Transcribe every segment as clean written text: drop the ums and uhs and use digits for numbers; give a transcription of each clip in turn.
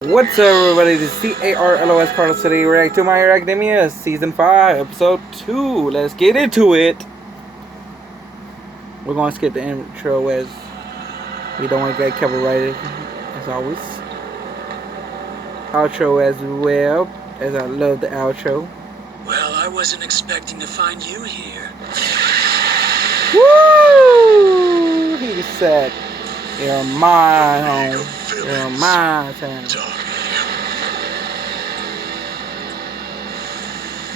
What's up, everybody? This is CARLOS Carlos. Today, react to My Hero Academia Season 5, Episode 2. Let's get into it. We're going to skip the intro as we don't want to get copyrighted, as always. Outro as well, as I love the outro. Well, I wasn't expecting to find you here. Woo! He said, "You're mine, home. You're mine, town."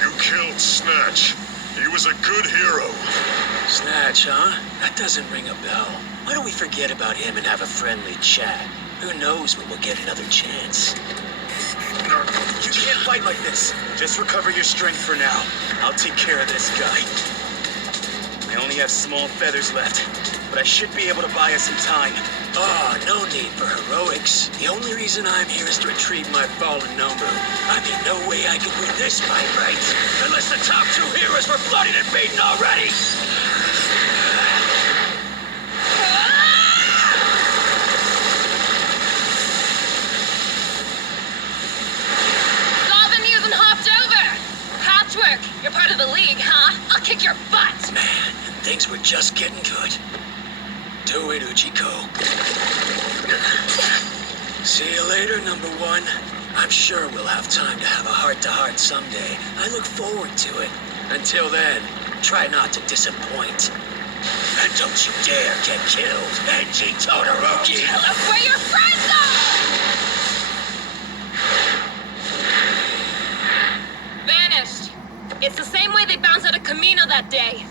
You killed Snatch. He was a good hero. Snatch, huh? That doesn't ring a bell. Why don't we forget about him and have a friendly chat? Who knows when we'll get another chance? You can't fight like this. Just recover your strength for now. I'll take care of this guy. I only have small feathers left, but I should be able to buy us some time. Oh, no need for heroics. The only reason I'm here is to retrieve my fallen Nomu. I mean, no way I can win this fight, right? Unless the top two heroes were bloodied and beaten already! Saw the news and hopped over! Patchwork, you're part of the league, huh? I'll kick your butt! Man, things were just getting good. Do it, Uchiko. See you later, number one. I'm sure we'll have time to have a heart-to-heart someday. I look forward to it. Until then, try not to disappoint. And don't you dare get killed, Enji Todoroki! Tell us where your friends are! Vanished. It's the same way they bounced out of Camino that day.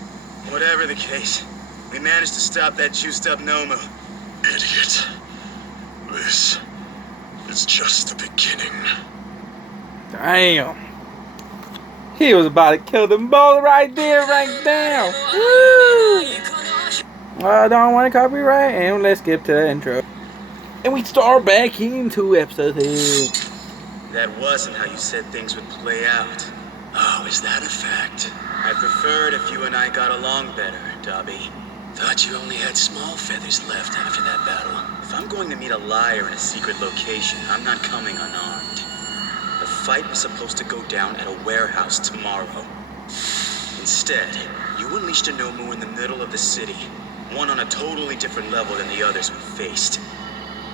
Whatever the case, we managed to stop that juiced-up Nomu. Idiot. This is just the beginning. Damn. He was about to kill them both right there, right now. Woo! I don't want to copyright, and let's skip to the intro. And we start back into episode 2. That wasn't how you said things would play out. Oh, is that a fact? I preferred if you and I got along better, Dobby. Thought you only had small feathers left after that battle. If I'm going to meet a liar in a secret location, I'm not coming unarmed. The fight was supposed to go down at a warehouse tomorrow. Instead, you unleashed a Nomu in the middle of the city, one on a totally different level than the others we faced.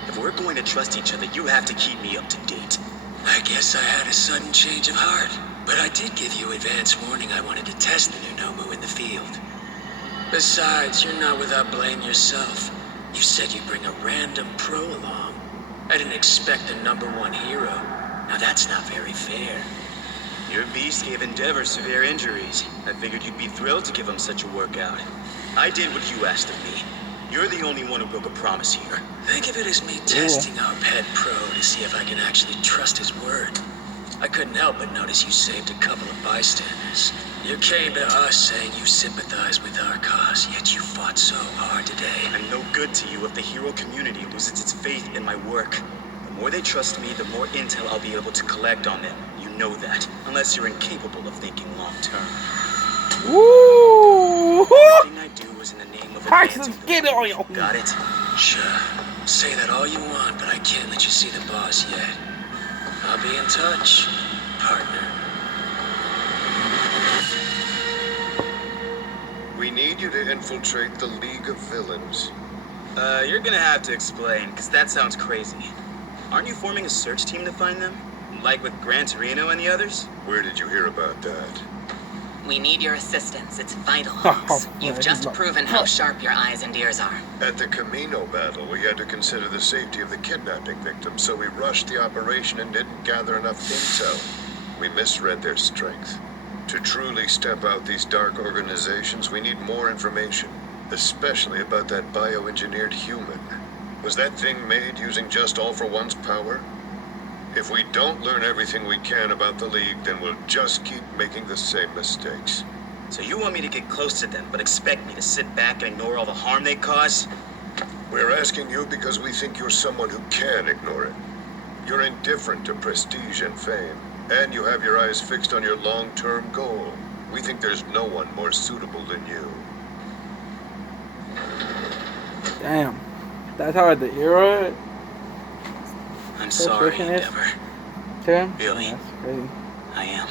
If we're going to trust each other, you have to keep me up to date. I guess I had a sudden change of heart, but I did give you advance warning I wanted to test the new Nomu in the field. Besides, you're not without blame yourself. You said you'd bring a random pro along. I didn't expect a number one hero. Now that's not very fair. Your beast gave Endeavor severe injuries. I figured you'd be thrilled to give him such a workout. I did what you asked of me. You're the only one who broke a promise here. Think of it as me testing our pet pro to see if I can actually trust his word. I couldn't help but notice you saved a couple of bystanders. You came to us saying you sympathize with our cause, yet you fought so hard today. I'm no good to you if the hero community loses its faith in my work. The more they trust me, the more intel I'll be able to collect on them. You know that, unless you're incapable of thinking long term. Woo! Everything I do is in the name of advancing the Get on your. Got it? Sure. Say that all you want, but I can't let you see the boss yet. I'll be in touch, partner. We need you to infiltrate the League of Villains. You're gonna have to explain, because that sounds crazy. Aren't you forming a search team to find them? Like with Gran Torino and the others? Where did you hear about that? We need your assistance. It's vital, Oh, Hawks. You've just no. proven how sharp your eyes and ears are. At the Camino battle, we had to consider the safety of the kidnapping victims, so we rushed the operation and didn't gather enough intel. We misread their strength. To truly step out these dark organizations, we need more information, especially about that bioengineered human. Was that thing made using just All for One's power? If we don't learn everything we can about the League, then we'll just keep making the same mistakes. So you want me to get close to them, but expect me to sit back and ignore all the harm they cause? We're asking you because we think you're someone who can ignore it. You're indifferent to prestige and fame, and you have your eyes fixed on your long-term goal. We think there's no one more suitable than you. Damn. That's hard to hear it. I'm sorry, Frustration is- Endeavor. To him? Really? That's crazy. I am.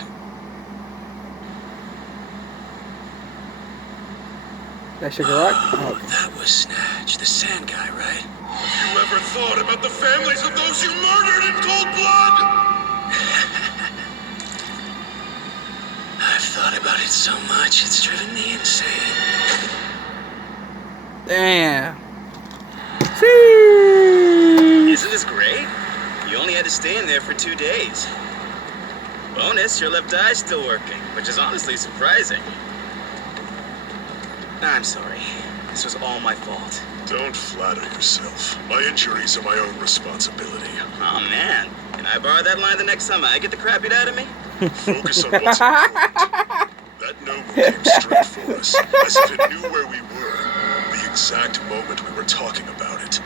That Sugar Rock? Oh, okay. That was Snatch, the sand guy, right? You ever thought about the families of those you murdered in cold blood? I've thought about it so much, it's driven me insane. Damn. See. Isn't this great? You only had to stay in there for 2 days. Bonus, your left eye's still working, which is honestly surprising. I'm sorry. This was all my fault. Don't flatter yourself. My injuries are my own responsibility. Oh man, can I borrow that line the next time I get the crap beat out of me? Focus on what's important. That noble came straight for us, as if it knew where we were, the exact moment we were talking about it.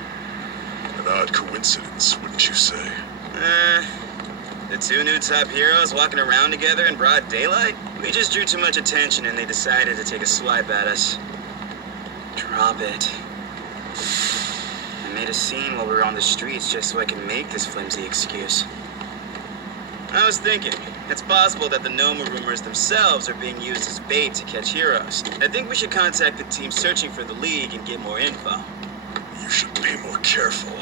An odd coincidence, wouldn't you say? The two new top heroes walking around together in broad daylight? We just drew too much attention and they decided to take a swipe at us. Drop it. I made a scene while we were on the streets just so I can make this flimsy excuse. I was thinking, it's possible that the Noma rumors themselves are being used as bait to catch heroes. I think we should contact the team searching for the League and get more info. You should be more careful.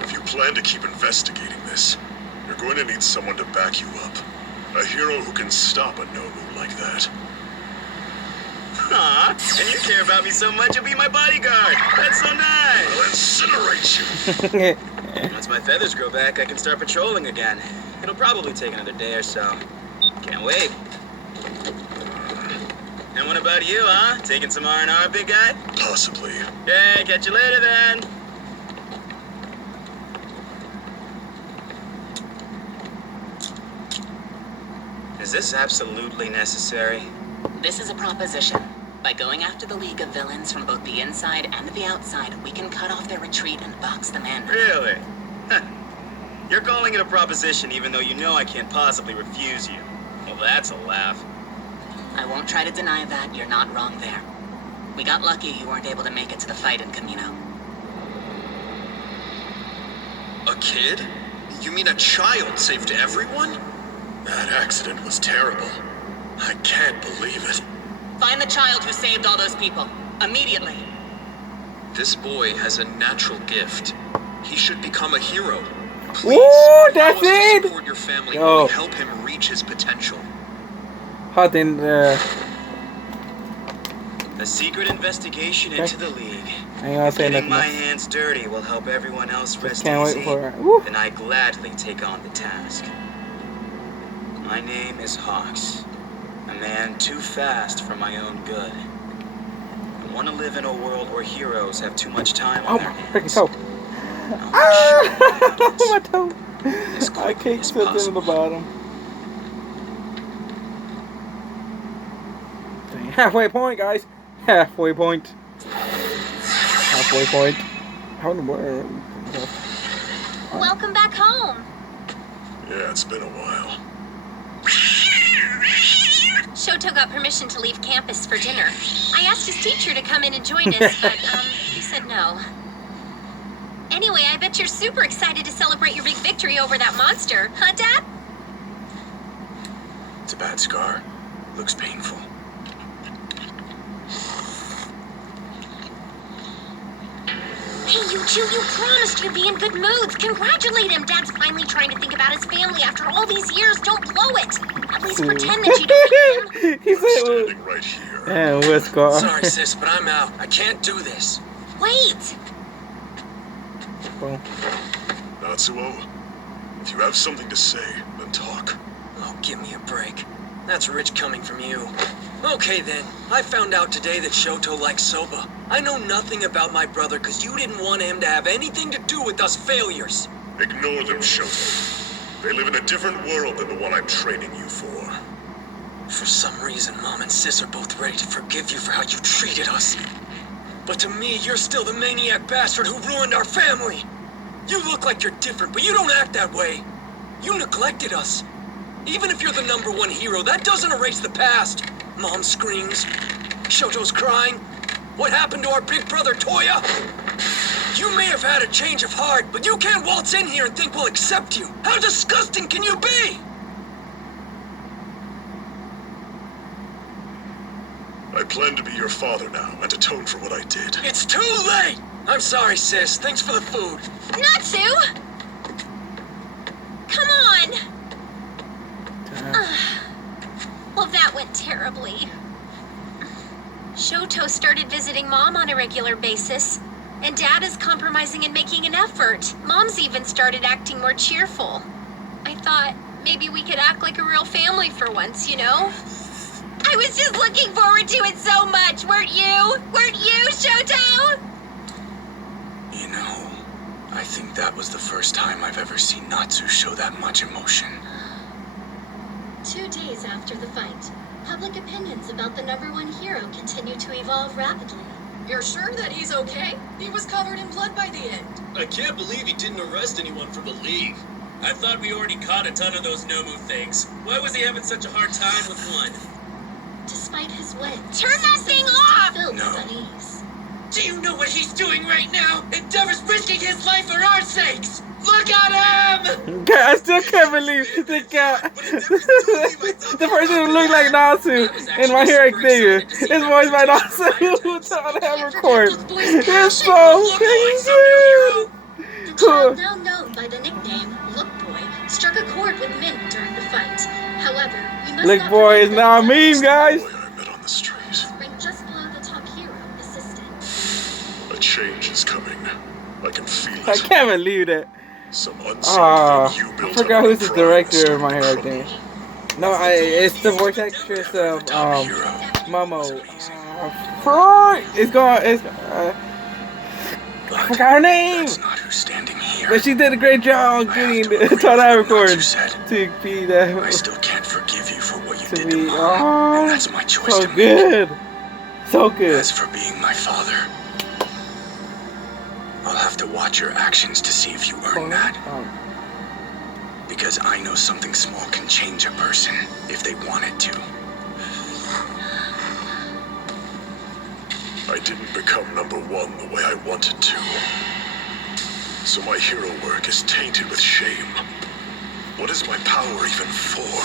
If you plan to keep investigating this, you're going to need someone to back you up. A hero who can stop a Nomu like that. Aw, and you care about me so much you'll be my bodyguard. That's so nice. I'll incinerate you. Once my feathers grow back, I can start patrolling again. It'll probably take another day or so. Can't wait. And what about you, huh? Taking some R&R, big guy? Possibly. Okay, catch you later then. Is this absolutely necessary? This is a proposition. By going after the League of Villains from both the inside and the outside, we can cut off their retreat and box them in. Really? Huh. You're calling it a proposition even though you know I can't possibly refuse you. Well, that's a laugh. I won't try to deny that. You're not wrong there. We got lucky you weren't able to make it to the fight in Camino. A kid? You mean a child saved everyone? That accident was terrible. I can't believe it. Find the child who saved all those people. Immediately. This boy has a natural gift. He should become a hero. Woo, allow that's us to it! support your family Yo. while we help him reach his potential. Hot in A secret investigation into the League. I ain't gonna say Getting nothing my else. hands dirty will help everyone else rest Can't easy. wait for it. Woo. Then I gladly take on the task. My name is Hawks. A man too fast for my own good. I want to live in a world where heroes have too much time on Oh, their my hands. freaking toe. Ah! My toe. As I quickly kicked as something in possible. the bottom. Dang, halfway point, guys. Halfway point. Halfway point. How in the world? Welcome back home. Yeah, it's been a while. Shoto got permission to leave campus for dinner. I asked his teacher to come in and join us, but, he said no. Anyway, I bet you're super excited to celebrate your big victory over that monster, huh, Dad? It's a bad scar. Looks painful. Hey, you two, you promised you'd be in good moods. Congratulate him. Dad's finally trying to think about his family after all these years. Don't blow it. At least pretend that you don't hate him. He I'm said, standing right here. "Yeah, with scar." Sorry, sis, but I'm out. I can't do this. Wait. Boom. Natsuo, if you have something to say, then talk. Oh, give me a break. That's rich coming from you. Okay then, I found out today that Shoto likes soba. I know nothing about my brother because you didn't want him to have anything to do with us failures. Ignore them, Shoto. They live in a different world than the one I'm training you for. For some reason, Mom and Sis are both ready to forgive you for how you treated us. But to me, you're still the maniac bastard who ruined our family. You look like you're different, but you don't act that way. You neglected us. Even if you're the #1 hero, that doesn't erase the past. Mom screams. Shoto's crying. What happened to our big brother, Toya? You may have had a change of heart, but you can't waltz in here and think we'll accept you. How disgusting can you be? I plan to be your father now and atone for what I did. It's too late! I'm sorry, sis. Thanks for the food. Natsu! Come on! Well, that went terribly. Shoto started visiting Mom on a regular basis, and Dad is compromising and making an effort. Mom's even started acting more cheerful. I thought maybe we could act like a real family for once, you know? I was just looking forward to it so much, weren't you? Weren't you, Shoto? You know, I think that was the first time I've ever seen Natsu show that much emotion. 2 days after the fight, public opinions about the #1 hero continue to evolve rapidly. You're sure that he's okay? He was covered in blood by the end. I can't believe he didn't arrest anyone from the League. I thought we already caught a ton of those Nomu things. Why was he having such a hard time with one? Despite his win, Turn that thing off! filled No. with unease. Do you know what he's doing right now? Endeavor's risking his life for our sakes! Look at him! God, I still can't believe the guy. The person who looked like Natsu in My Hero Academia is voiced by Natsu on the record. It's so crazy. The child, now known by the nickname Look Boy, struck a chord with Min during the fight. However, we must Look not Boy forget is now a that meme, guys. Boy I met on the street. ranked just below the top hero assistant. A change is coming. I can feel I it. can't believe that. Some unseen thing you I built forgot up who's the in director of My pride Hero is Academia. No, it's the voice actress of Top hero. Momo. Freud! It's gone. I forgot her name. That's not who's standing here. But she did a great job I have getting to the agree Todai with what record Natsu said. to be I that still can't forgive you for what you to did to be Mom, and that's my choice so to make. good, so good. As for being my father, I'll have to watch your actions to see if you earn that. Because I know something small can change a person if they want it to. I didn't become #1 the way I wanted to. So my hero work is tainted with shame. What is my power even for?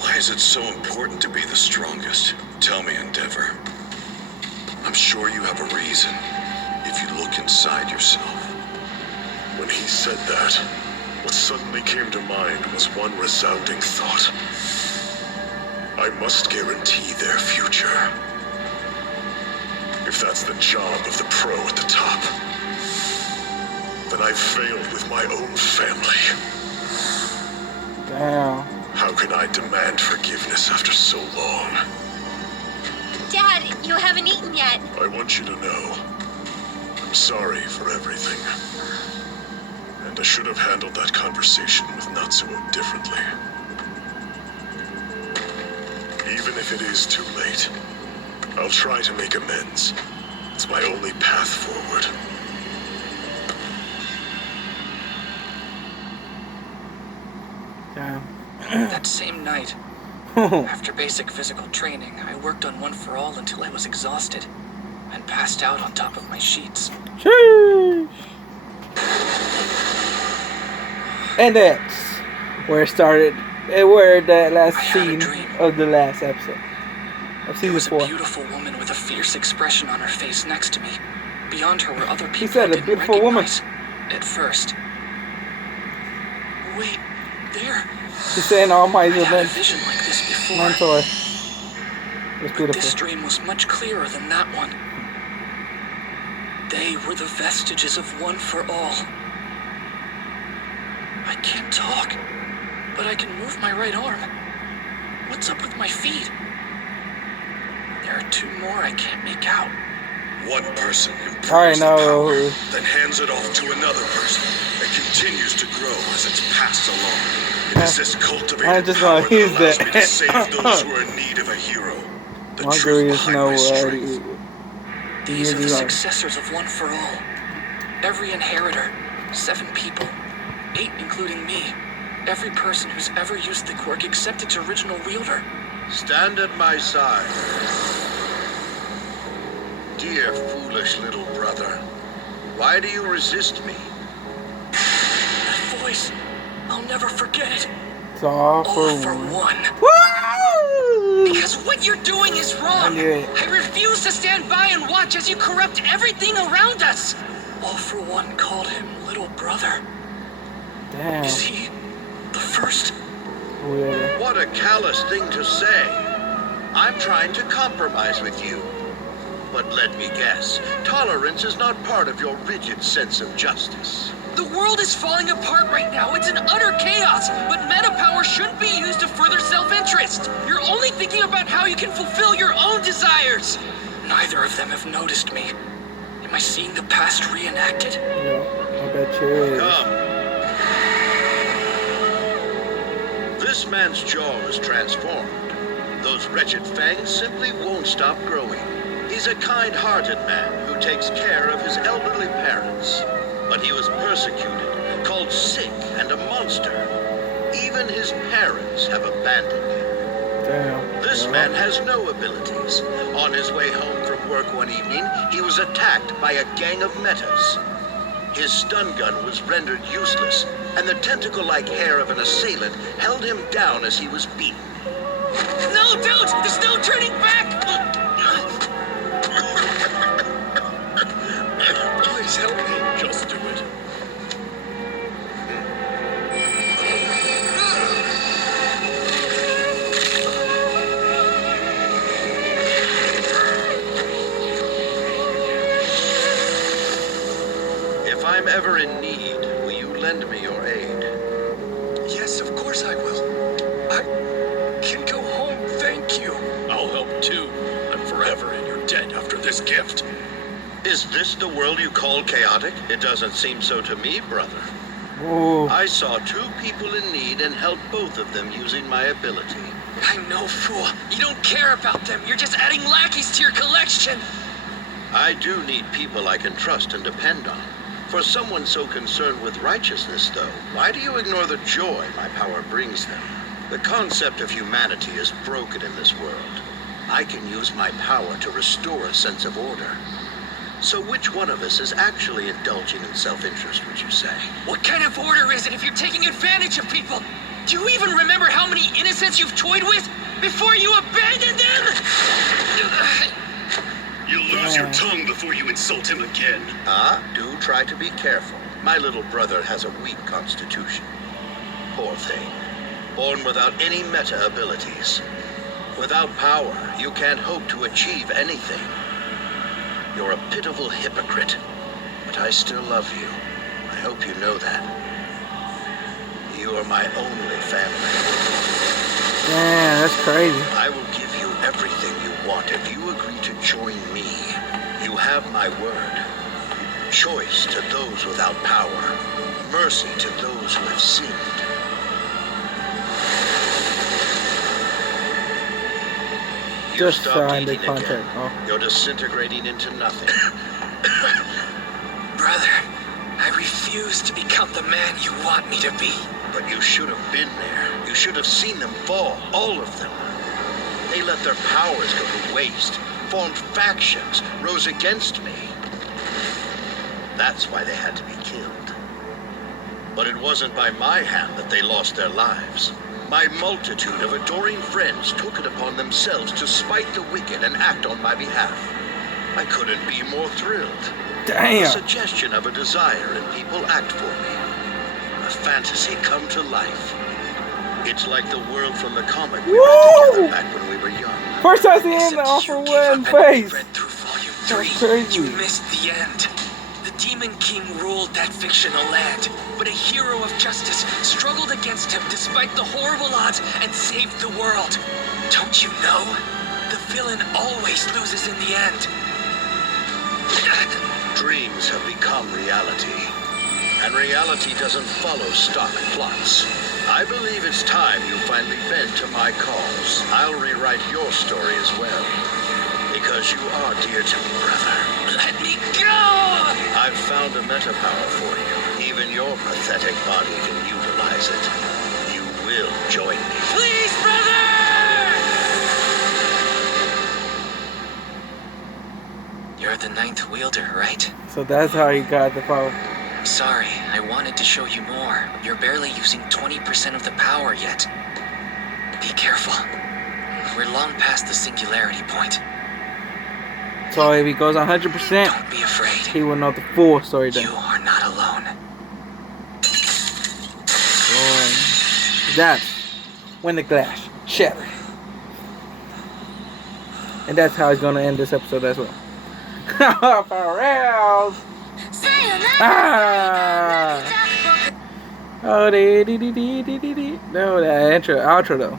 Why is it so important to be the strongest? Tell me, Endeavor. I'm sure you have a reason, if you look inside yourself. When he said that, what suddenly came to mind was one resounding thought. I must guarantee their future. If that's the job of the pro at the top, then I've failed with my own family. Damn. How can I demand forgiveness after so long? Dad, you haven't eaten yet. I want you to know, I'm sorry for everything. And I should have handled that conversation with Natsuo differently. Even if it is too late, I'll try to make amends. It's my only path forward. Damn. That same night, after basic physical training, I worked on One for All until I was exhausted and passed out on top of my sheets. Sheesh. And that's where it started. Where that last I had a scene dream. of the last episode of There season was a 4. beautiful woman with a fierce expression on her face next to me. Beyond her were other people said I a didn't beautiful woman. recognize at first. Wait, there. She's saying all my I had a events. vision like this before. Mentor. It's This beautiful. dream was much clearer than that one. They were the vestiges of One for All. I can't talk, but I can move my right arm. What's up with my feet? There are 2 more I can't make out. One person improves Alright, the now power, then hands it off to another person, and continues to grow as it's passed along. It is this I cultivated just power wanna use that allows that. me to save those who are in need of a hero. The truth Marguerite's behind no my strength. These are the Usually- successors of One for All. Every inheritor, 7 people, 8 including me. Every person who's ever used the quirk except its original wielder. Stand at my side. Dear foolish little brother, Why do you resist me? That voice, I'll never forget it. It's all All for for one. one. Woo! Because what you're doing is wrong. I knew it. I refuse to stand by and watch as you corrupt everything around us. All for One called him little brother. Damn. Is he the first? Weird. What a callous thing to say. I'm trying to compromise with you. But let me guess, tolerance is not part of your rigid sense of justice. The world is falling apart right now. It's an utter chaos. But meta power shouldn't be used to further self-interest. You're only thinking about how you can fulfill your own desires. Neither of them have noticed me. Am I seeing the past reenacted? Yeah, I bet you is. Come. This man's jaw is transformed. Those wretched fangs simply won't stop growing. He's a kind-hearted man who takes care of his elderly parents. But he was persecuted, called sick and a monster. Even his parents have abandoned him. Damn. This man has no abilities. On his way home from work one evening, he was attacked by a gang of metas. His stun gun was rendered useless, and the tentacle-like hair of an assailant held him down as he was beaten. No, don't! There's no turning back! Please help me. Just do it. If I'm ever in need, will you lend me your aid? Yes, of course I will. I can go home, thank you. I'll help too. I'm forever in your debt after this gift. Is this the world you call chaotic? It doesn't seem so to me, brother. Ooh. I saw two people in need and helped both of them using my ability. I know, fool. You don't care about them. You're just adding lackeys to your collection. I do need people I can trust and depend on. For someone so concerned with righteousness, though, why do you ignore the joy my power brings them? The concept of humanity is broken in this world. I can use my power to restore a sense of order. So which one of us is actually indulging in self-interest, would you say? What kind of order is it if you're taking advantage of people? Do you even remember how many innocents you've toyed with before you abandoned them? You'll lose your tongue before you insult him again. Do try to be careful. My little brother has a weak constitution. Poor thing. Born without any meta abilities. Without power, you can't hope to achieve anything. You're a pitiful hypocrite, but I still love you. I hope you know that. You are my only family. Damn, that's crazy. I will give you everything you want if you agree to join me. You have my word. Choice to those without power. Mercy to those who have sinned. You Just stopped signed the eating contract. again. Oh. You're disintegrating into nothing. Brother, I refuse to become the man you want me to be. But you should have been there. You should have seen them fall, all of them. They let their powers go to waste, formed factions, rose against me. That's why they had to be killed. But it wasn't by my hand that they lost their lives. My multitude of adoring friends took it upon themselves to spite the wicked and act on my behalf. I couldn't be more thrilled. The Damn. suggestion of a desire and people act for me. A fantasy come to life. It's like the world from the comic we read Woo! together back when we were young. First I see him Except off you for gave one up face. and read through volume That's 3. crazy. You missed the end. The Demon King ruled that fictional land, but a hero of justice struggled against him despite the horrible odds and saved the world. Don't you know? The villain always loses in the end. Dreams have become reality. And reality doesn't follow stock plots. I believe it's time you finally bent to my cause. I'll rewrite your story as well. Because you are dear to me, brother. Let me go! I've found a meta power for you. Even your pathetic body can utilize it. You will join me. Please, brother! You're the ninth wheel. wielder, right? So that's how he got the power. I'm sorry, I wanted to show you more. You're barely using 20% of the power yet. Be careful. We're long past the singularity point. So if he goes 100%, Don't be afraid. he will know the full story then. You are not alone. That's when the glass shattered. And that's how he's gonna end this episode as well. For reals. Ah. Oh, no, that intro, outro though.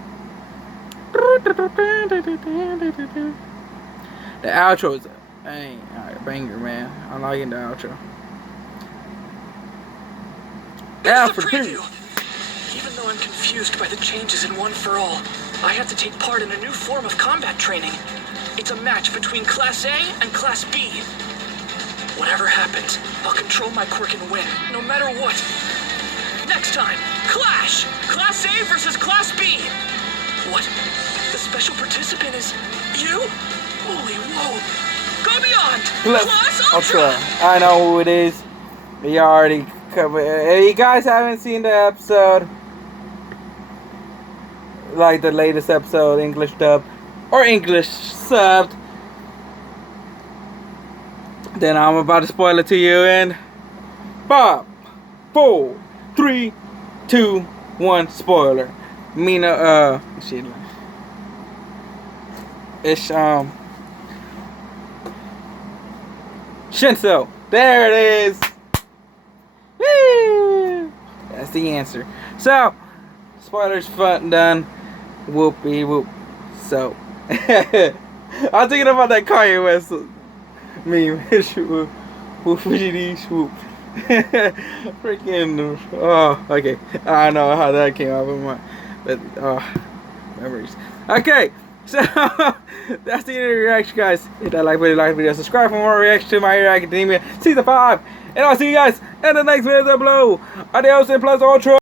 The outro is a banger, man. I'm liking the outro. It's the preview. Even though I'm confused by the changes in One for All, I have to take part in a new form of combat training. It's a match between Class A and Class B. Whatever happens, I'll control my quirk and win, no matter what. Next time, Clash! Class A versus Class B! What? The special participant is you? Holy whoa! Go beyond! Class Ultra! I know who it is. We already covered. If you guys haven't seen the episode, like the latest episode, English dub or English subbed, then I'm about to spoil it to you in 5, 4, 3, 2, 1. Spoiler. Mina, it's Shinso. There it is. Woo! That's the answer. So, spoilers fun done. Whoopie whoop. So, I'm thinking about that Kanye West meme. Whoopity swoop. Freaking. Oh, okay. I don't know how that came out of my. But, memories. Okay. So, that's the end of the reaction, guys. Hit that like button, like the video, subscribe for more reaction to My Hero Academia Season 5. And I'll see you guys in the next video down below. Adios and plus ultra.